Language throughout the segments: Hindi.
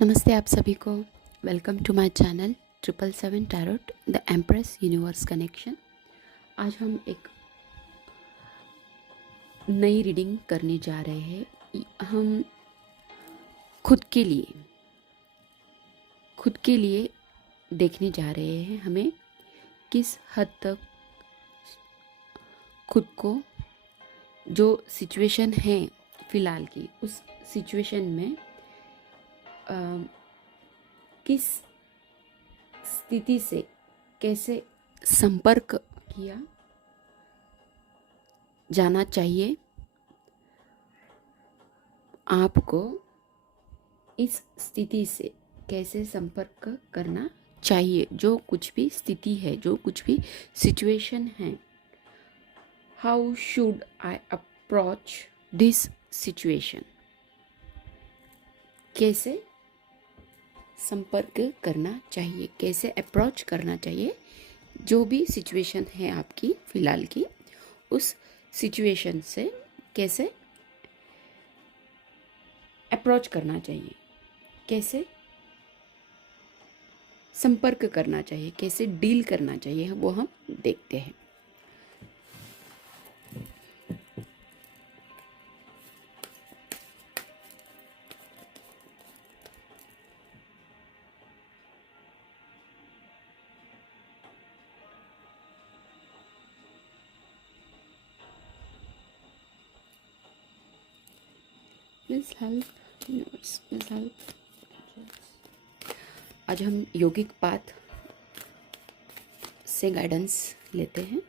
नमस्ते आप सभी को। Welcome to my channel 777 tarot the empress universe connection. आज हम एक नई रीडिंग करने जा रहे हैं। हम खुद के लिए देखने जा रहे हैं हमें किस हद तक खुद को जो सिचुएशन है फ़िलहाल की उस सिचुएशन में किस स्थिति से कैसे संपर्क किया जाना चाहिए। आपको इस स्थिति से कैसे संपर्क करना चाहिए, जो कुछ भी स्थिति है, जो कुछ भी सिचुएशन है। How should I approach this situation, कैसे संपर्क करना चाहिए, कैसे अप्रोच करना चाहिए। जो भी सिचुएशन है आपकी फ़िलहाल की, उस सिचुएशन से कैसे अप्रोच करना चाहिए, कैसे संपर्क करना चाहिए, कैसे डील करना चाहिए, वो हम देखते हैं। Please help, please help. आज हम योगिक पाथ से गाइडेंस लेते हैं।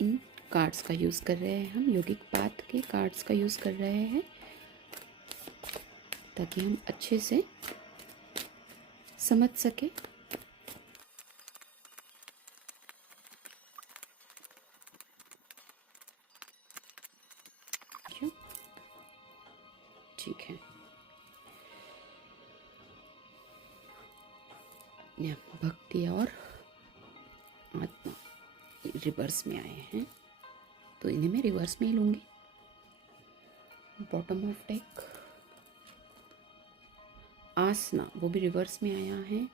इन कार्ड्स का यूज़ कर रहे हैं हम, योगिक पाथ के कार्ड्स का यूज़ कर रहे हैं ताकि हम अच्छे से समझ सके। ठीक है, भक्ति और आत्मा रिवर्स में आए हैं, तो इन्हें मैं रिवर्स में ही लूँगी। बॉटम ऑफ डेक आसना, वो भी रिवर्स में आया है।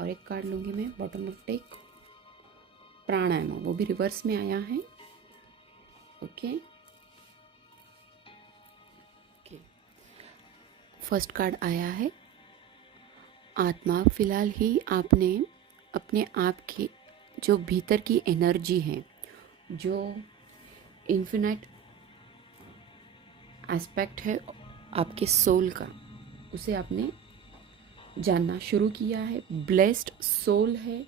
और एक कार्ड लूँगी मैं बॉटम ऑफ डेक प्राणायाम, वो भी रिवर्स में आया है। ओके, फर्स्ट कार्ड आया है आत्मा। फिलहाल ही आपने अपने आप की जो भीतर की एनर्जी है, जो इन्फिनाइट एस्पेक्ट है आपके सोल का, उसे आपने जानना शुरू किया है। ब्लेस्ड सोल है,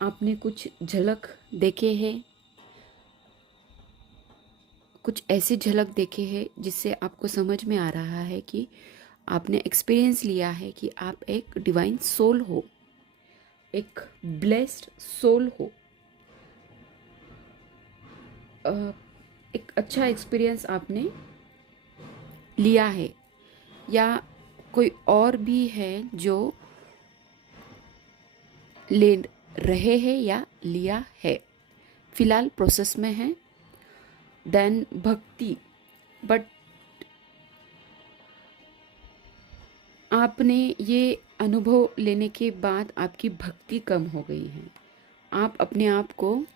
आपने कुछ झलक देखे हैं, कुछ ऐसे झलक देखे हैं जिससे आपको समझ में आ रहा है कि आपने एक्सपीरियंस लिया है कि आप एक डिवाइन सोल हो, एक ब्लेस्ड सोल हो। एक अच्छा एक्सपीरियंस आपने लिया है, या कोई और भी है जो ले रहे हैं या लिया है, फिलहाल प्रोसेस में है। देन भक्ति, बट आपने ये अनुभव लेने के बाद आपकी भक्ति कम हो गई है। आप अपने आप को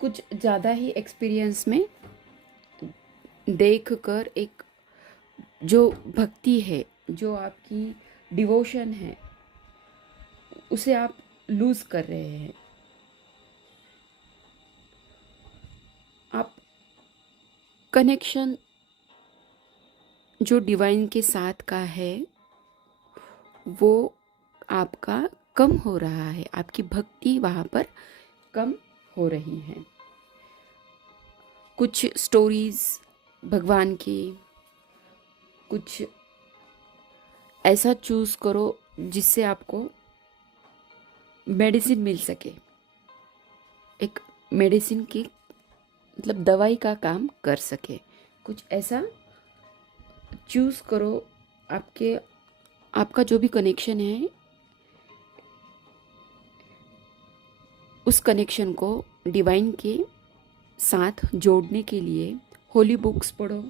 कुछ ज़्यादा ही एक्सपीरियंस में देखकर एक जो भक्ति है, जो आपकी डिवोशन है, उसे आप लूज़ कर रहे हैं। आप कनेक्शन जो डिवाइन के साथ का है वो आपका कम हो रहा है, आपकी भक्ति वहाँ पर कम हो रही है। कुछ स्टोरीज भगवान की, कुछ ऐसा चूज़ करो जिससे आपको मेडिसिन मिल सके, एक मेडिसिन की मतलब दवाई का काम कर सके। कुछ ऐसा चूज़ करो, आपका जो भी कनेक्शन है उस कनेक्शन को डिवाइन के साथ जोड़ने के लिए होली बुक्स पढ़ो,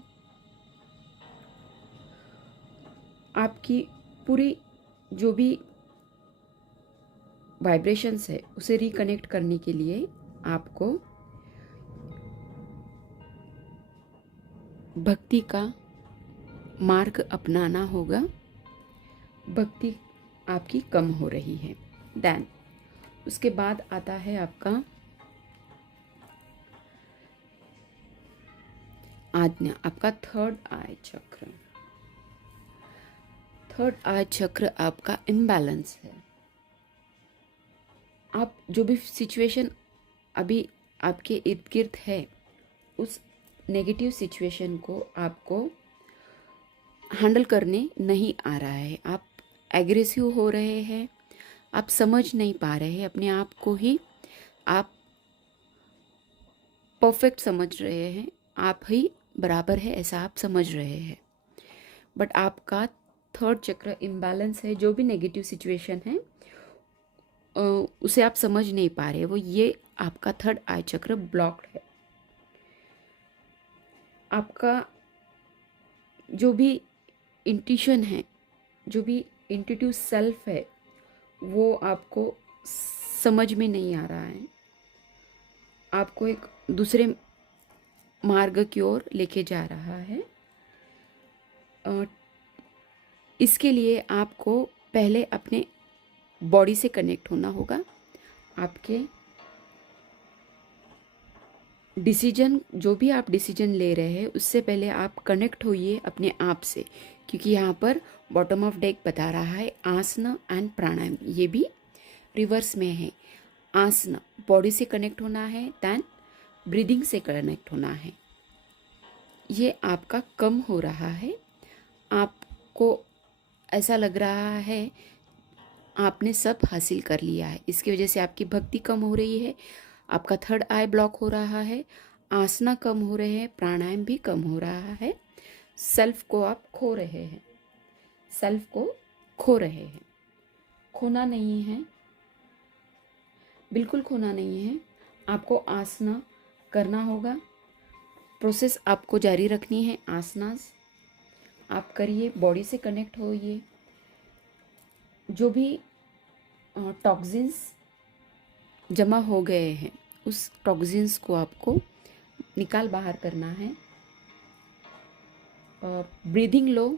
आपकी पूरी जो भी वाइब्रेशंस है उसे रिकनेक्ट करने के लिए आपको भक्ति का मार्ग अपनाना होगा। भक्ति आपकी कम हो रही है। देन उसके बाद आता है आपका आज्ञा, आपका थर्ड आई चक्र। थर्ड आई चक्र आपका इम्बैलेंस है। आप जो भी सिचुएशन अभी आपके इर्द गिर्द है, उस नेगेटिव सिचुएशन को आपको हैंडल करने नहीं आ रहा है। आप एग्रेसिव हो रहे हैं, आप समझ नहीं पा रहे हैं अपने आप को ही, आप परफेक्ट समझ रहे हैं, आप ही बराबर है ऐसा आप समझ रहे हैं। बट आपका थर्ड चक्र इम्बैलेंस है। जो भी नेगेटिव सिचुएशन है उसे आप समझ नहीं पा रहे, वो ये आपका थर्ड आई चक्र ब्लॉक्ड है। आपका जो भी इंट्यूशन है, जो भी इंट्यूटिव सेल्फ है, वो आपको समझ में नहीं आ रहा है, आपको एक दूसरे मार्ग की ओर लेके जा रहा है। इसके लिए आपको पहले अपने बॉडी से कनेक्ट होना होगा। आपके डिसीजन, जो भी आप डिसीजन ले रहे हैं, उससे पहले आप कनेक्ट होइए अपने आप से, क्योंकि यहाँ पर बॉटम ऑफ डेक बता रहा है आसना एंड प्राणायाम, ये भी रिवर्स में है। आसना बॉडी से कनेक्ट होना है, दैन ब्रीदिंग से कनेक्ट होना है। ये आपका कम हो रहा है, आपको ऐसा लग रहा है आपने सब हासिल कर लिया है। इसकी वजह से आपकी भक्ति कम हो रही है, आपका थर्ड आई ब्लॉक हो रहा है, आसना कम हो रहे हैं, प्राणायाम भी कम हो रहा है। सेल्फ को आप खो रहे हैं, सेल्फ को खो रहे हैं। खोना नहीं है, बिल्कुल खोना नहीं है। आपको आसना करना होगा, प्रोसेस आपको जारी रखनी है। आसनास आप करिए, बॉडी से कनेक्ट होइए। जो भी टॉक्सिन्स जमा हो गए हैं, उस टॉक्सिन्स को आपको निकाल बाहर करना है। ब्रीदिंग लो,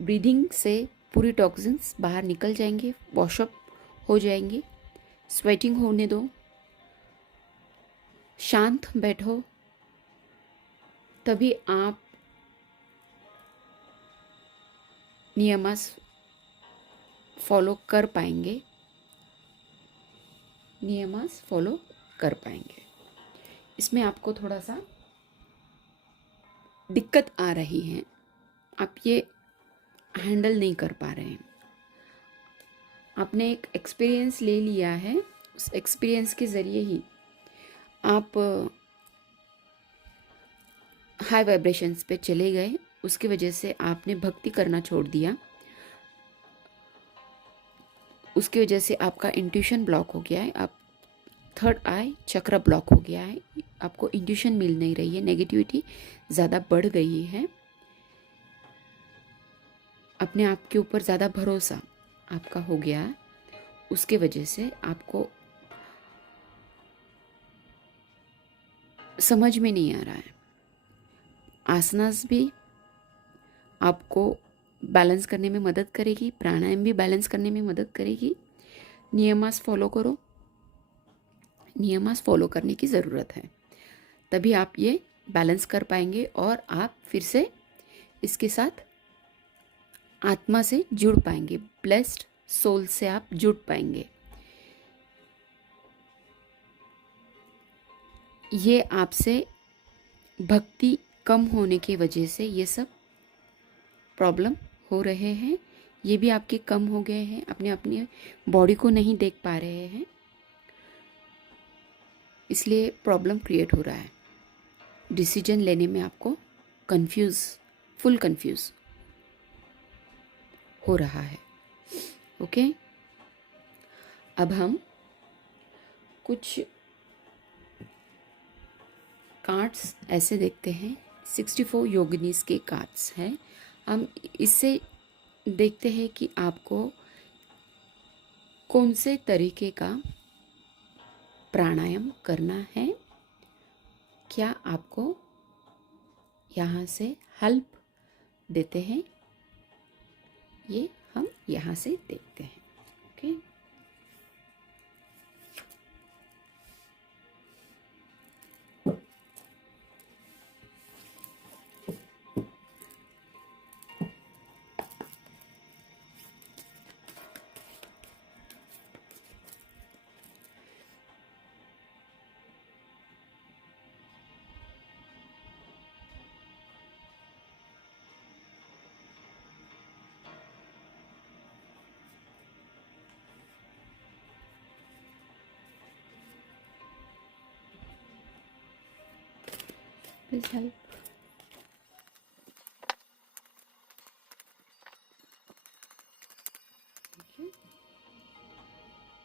ब्रीदिंग से पूरी टॉक्सिन्स बाहर निकल जाएंगे, वॉशअप हो जाएंगे। स्वेटिंग होने दो, शांत बैठो, तभी आप नियमास फॉलो कर पाएंगे, नियमास फॉलो कर पाएंगे। इसमें आपको थोड़ा सा दिक्कत आ रही है, आप ये हैंडल नहीं कर पा रहे हैं। आपने एक एक्सपीरियंस ले लिया है, उस एक्सपीरियंस के ज़रिए ही आप हाई वाइब्रेशंस पे चले गए। उसकी वजह से आपने भक्ति करना छोड़ दिया, उसकी वजह से आपका इंट्यूशन ब्लॉक हो गया है, आप थर्ड आई चक्र ब्लॉक हो गया है, आपको इंट्यूशन मिल नहीं रही है, नेगेटिविटी ज़्यादा बढ़ गई है, अपने आप के ऊपर ज़्यादा भरोसा आपका हो गया है। उसके वजह से आपको समझ में नहीं आ रहा है। आसनास भी आपको बैलेंस करने में मदद करेगी, प्राणायाम भी बैलेंस करने में मदद करेगी। नियमास फॉलो करो, नियमास फॉलो करने की ज़रूरत है, तभी आप ये बैलेंस कर पाएंगे और आप फिर से इसके साथ आत्मा से जुड़ पाएंगे, ब्लेस्ड सोल से आप जुड़ पाएंगे। ये आपसे भक्ति कम होने की वजह से ये सब प्रॉब्लम हो रहे हैं, ये भी आपके कम हो गए हैं, अपने बॉडी को नहीं देख पा रहे हैं, इसलिए प्रॉब्लम क्रिएट हो रहा है। डिसीजन लेने में आपको फुल कंफ्यूज हो रहा है। ओके, अब हम कुछ कार्ड्स ऐसे देखते हैं, 64 योगिनीस के कार्ड्स हैं। हम इससे देखते हैं कि आपको कौन से तरीके का प्राणायाम करना है। क्या आपको यहाँ से हेल्प देते हैं, ये हम यहाँ से देखते हैं। Okay, please help.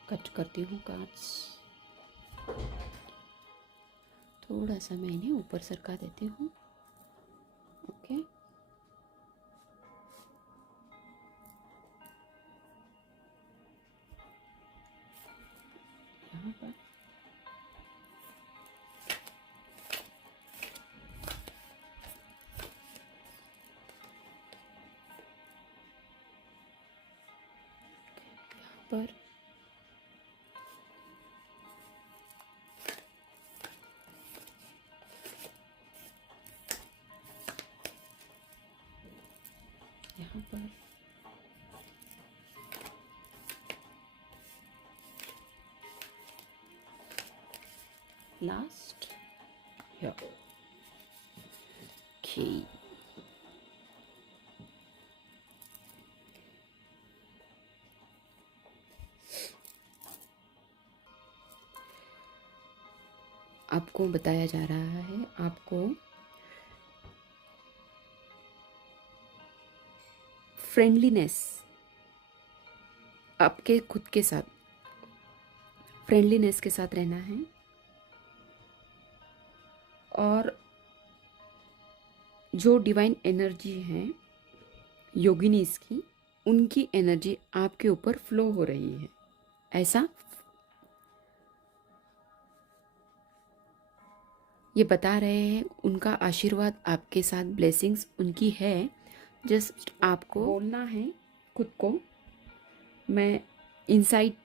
कट करती हूँ कार्ड्स, थोड़ा सा मैं इन्हें ऊपर सरका देती हूँ। ओके, यहाँ पर पर यहाँ पर लास्ट here. Okay. आपको बताया जा रहा है, आपको फ्रेंडलीनेस, आपके खुद के साथ फ्रेंडलीनेस के साथ रहना है, और जो डिवाइन एनर्जी है योगिनीज की, उनकी एनर्जी आपके ऊपर फ्लो हो रही है, ऐसा ये बता रहे हैं। उनका आशीर्वाद आपके साथ, ब्लेसिंग्स उनकी है। जस्ट आपको बोलना है खुद को, मैं इनसाइड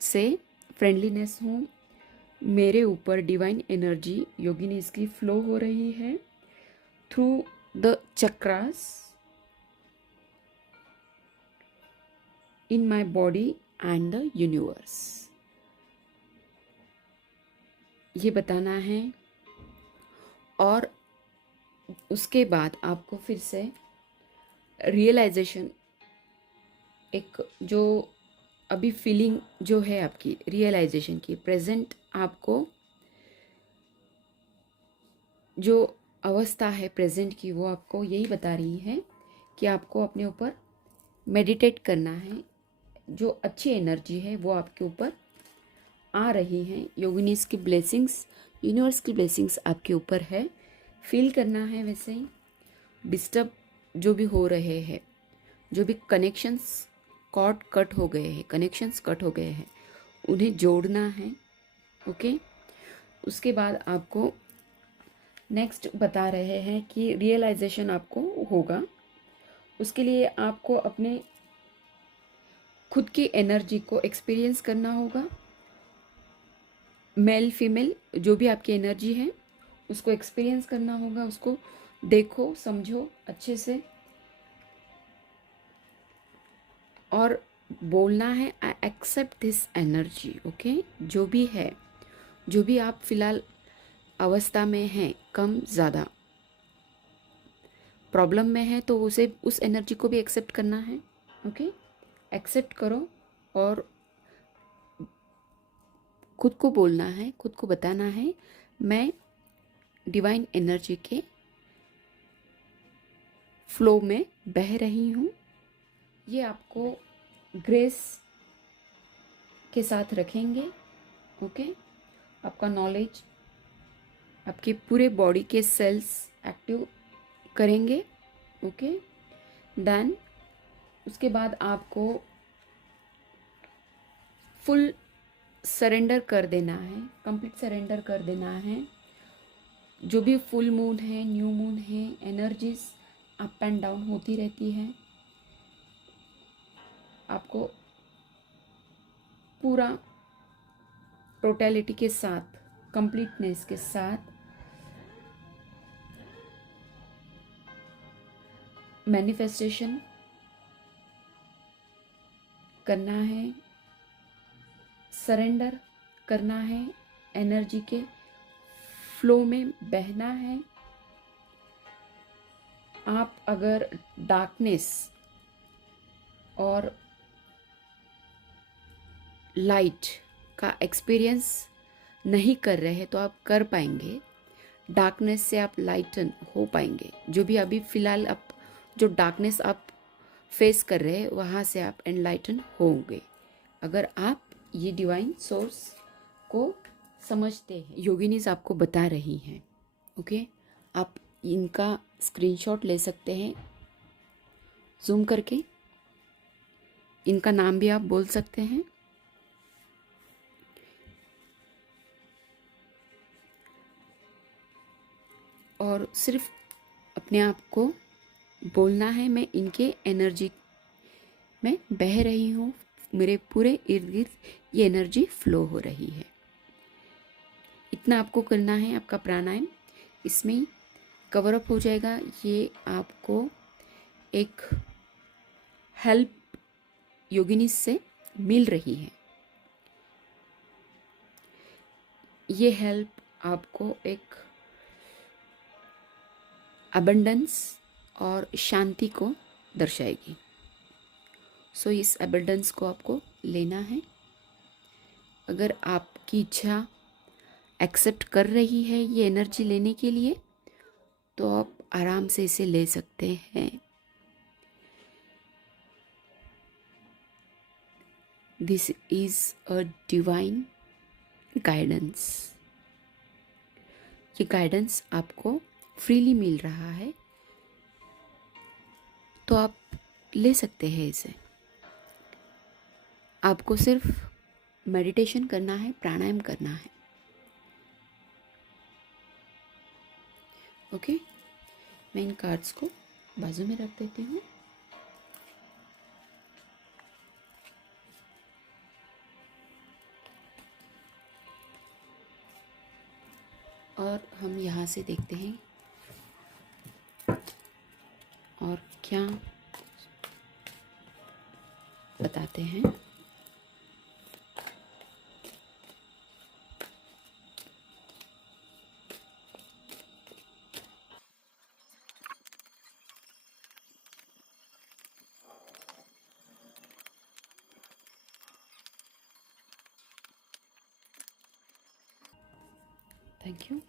से फ्रेंडलीनेस हूँ, मेरे ऊपर डिवाइन एनर्जी योगिनी इसकी फ्लो हो रही है through the chakras in my body and the universe, ये बताना है। और उसके बाद आपको फिर से रियलाइजेशन, एक जो अभी फीलिंग जो है आपकी रियलाइजेशन की, प्रेजेंट आपको जो अवस्था है प्रेजेंट की, वो आपको यही बता रही है कि आपको अपने ऊपर मेडिटेट करना है। जो अच्छी एनर्जी है वो आपके ऊपर आ रही है, योगिनीज की ब्लेसिंग्स, यूनिवर्स की ब्लेसिंग्स आपके ऊपर है। फील करना है वैसे ही। डिस्टर्ब जो भी हो रहे हैं, जो भी कनेक्शंस कट हो गए हैं, कनेक्शंस कट हो गए हैं, उन्हें जोड़ना है। ओके, उसके बाद आपको नेक्स्ट बता रहे हैं कि रियलाइजेशन आपको होगा। उसके लिए आपको अपने खुद की एनर्जी को एक्सपीरियंस करना होगा। मेल फीमेल जो भी आपकी एनर्जी है उसको एक्सपीरियंस करना होगा, उसको देखो, समझो अच्छे से, और बोलना है I accept this energy. Okay, जो भी है, जो भी आप फिलहाल अवस्था में हैं, कम ज़्यादा प्रॉब्लम में है, तो उसे उस एनर्जी को भी एक्सेप्ट करना है। ओके, एक्सेप्ट करो और खुद को बोलना है, खुद को बताना है, मैं डिवाइन एनर्जी के फ्लो में बह रही हूँ। ये आपको ग्रेस के साथ रखेंगे। ओके, आपका नॉलेज आपके पूरे बॉडी के सेल्स एक्टिव करेंगे। ओके, देन उसके बाद आपको फुल सरेंडर कर देना है, कंप्लीट सरेंडर कर देना है। जो भी फुल मून है, न्यू मून है, एनर्जीज अप एंड डाउन होती रहती है। आपको पूरा टोटलिटी के साथ, कंप्लीटनेस के साथ मैनिफेस्टेशन करना है, सरेंडर करना है, एनर्जी के फ्लो में बहना है। आप अगर डार्कनेस और लाइट का एक्सपीरियंस नहीं कर रहे तो आप कर पाएंगे। डार्कनेस से आप लाइटन हो पाएंगे। जो भी अभी फ़िलहाल आप जो डार्कनेस आप फेस कर रहे हैं वहाँ से आप एनलाइटन होंगे अगर आप ये डिवाइन सोर्स को समझते हैं। योगिनीज आपको बता रही हैं, ओके। आप इनका स्क्रीनशॉट ले सकते हैं जूम करके। इनका नाम भी आप बोल सकते हैं। और सिर्फ अपने आप को बोलना है, मैं इनके एनर्जी में बह रही हूँ, मेरे पूरे इर्द गिर्द ये एनर्जी फ्लो हो रही है। इतना आपको करना है। आपका प्राणायाम इसमें कवर अप हो जाएगा। ये आपको एक हेल्प योगिनीज से मिल रही है। ये हेल्प आपको एक अबंडेंस और शांति को दर्शाएगी। सो इस अबंडेंस को आपको लेना है। अगर आपकी इच्छा एक्सेप्ट कर रही है ये एनर्जी लेने के लिए तो आप आराम से इसे ले सकते हैं। This is a divine guidance. ये गाइडेंस आपको फ्रीली मिल रहा है तो आप ले सकते हैं इसे। आपको सिर्फ मेडिटेशन करना है, प्राणायाम करना है, ओके। मैं इन कार्ड्स को बाजू में रख देती हूँ। और हम यहाँ से देखते हैं और क्या बताते हैं। Thank you.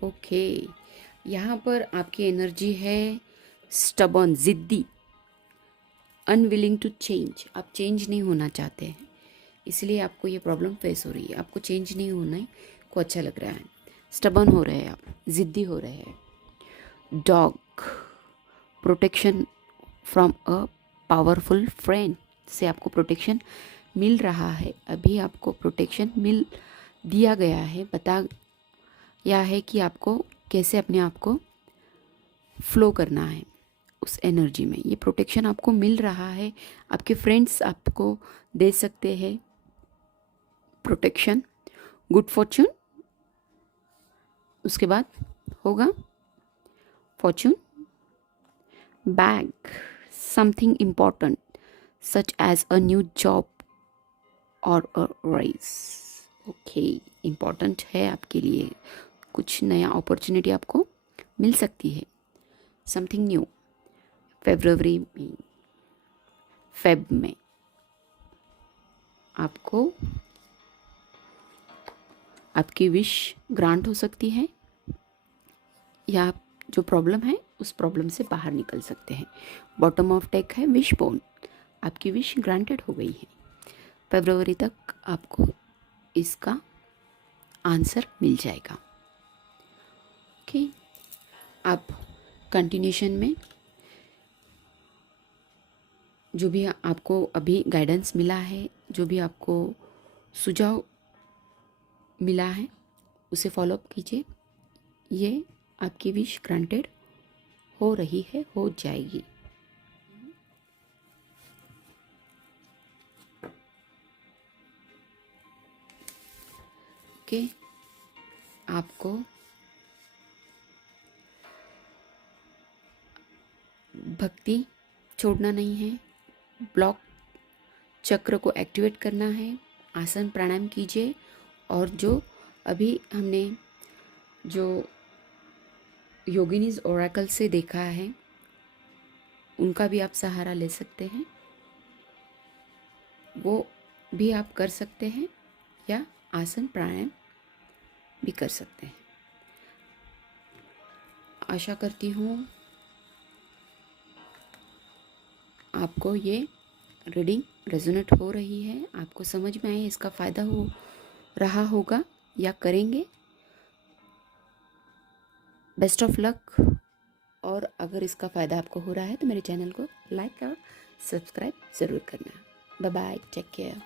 ओके, यहाँ पर आपकी एनर्जी है स्टबर्न, जिद्दी, अनविलिंग टू चेंज। आप चेंज नहीं होना चाहते हैं, इसलिए आपको ये प्रॉब्लम फेस हो रही है। आपको चेंज नहीं होने को अच्छा लग रहा है, स्टबर्न हो रहे हैं आप, जिद्दी हो रहे हैं। Dog, protection from a powerful friend से आपको प्रोटेक्शन मिल रहा है। अभी आपको प्रोटेक्शन मिल दिया गया है, बताया है कि आपको कैसे अपने आप को फ्लो करना है उस एनर्जी में। ये प्रोटेक्शन आपको मिल रहा है। आपके फ्रेंड्स आपको दे सकते हैं प्रोटेक्शन। गुड फॉर्चून, उसके बाद होगा fortune bag, something important such as a new job और अ राइज। ओके, इम्पॉर्टेंट है आपके लिए, कुछ नया अपॉर्चुनिटी आपको मिल सकती है। समथिंग न्यू, फेब्रुवरी में, फेब में आपको आपकी विश ग्रांट हो सकती है, या आप जो प्रॉब्लम है उस प्रॉब्लम से बाहर निकल सकते हैं। बॉटम ऑफ डेक है विश बोन, आपकी विश ग्रांटेड हो गई है। फरवरी तक आपको इसका आंसर मिल जाएगा। ओके, आप कंटिन्यूशन में जो भी आपको अभी गाइडेंस मिला है, जो भी आपको सुझाव मिला है, उसे फॉलोअप कीजिए। ये आपकी विश ग्रांटेड हो रही है, हो जाएगी। ओके, आपको भक्ति छोड़ना नहीं है, ब्लॉक चक्र को एक्टिवेट करना है। आसन प्राणायाम कीजिए, और जो अभी हमने जो योगिनीज ओरेकल से देखा है, उनका भी आप सहारा ले सकते हैं, वो भी आप कर सकते हैं, या आसन प्राणायाम भी कर सकते हैं। आशा करती हूँ आपको ये रीडिंग रेजोनेट हो रही है, आपको समझ में आए, इसका फ़ायदा हो रहा होगा या करेंगे। Best of luck. और अगर इसका फ़ायदा आपको हो रहा है तो मेरे चैनल को लाइक और सब्सक्राइब ज़रूर करना। Bye bye, take care.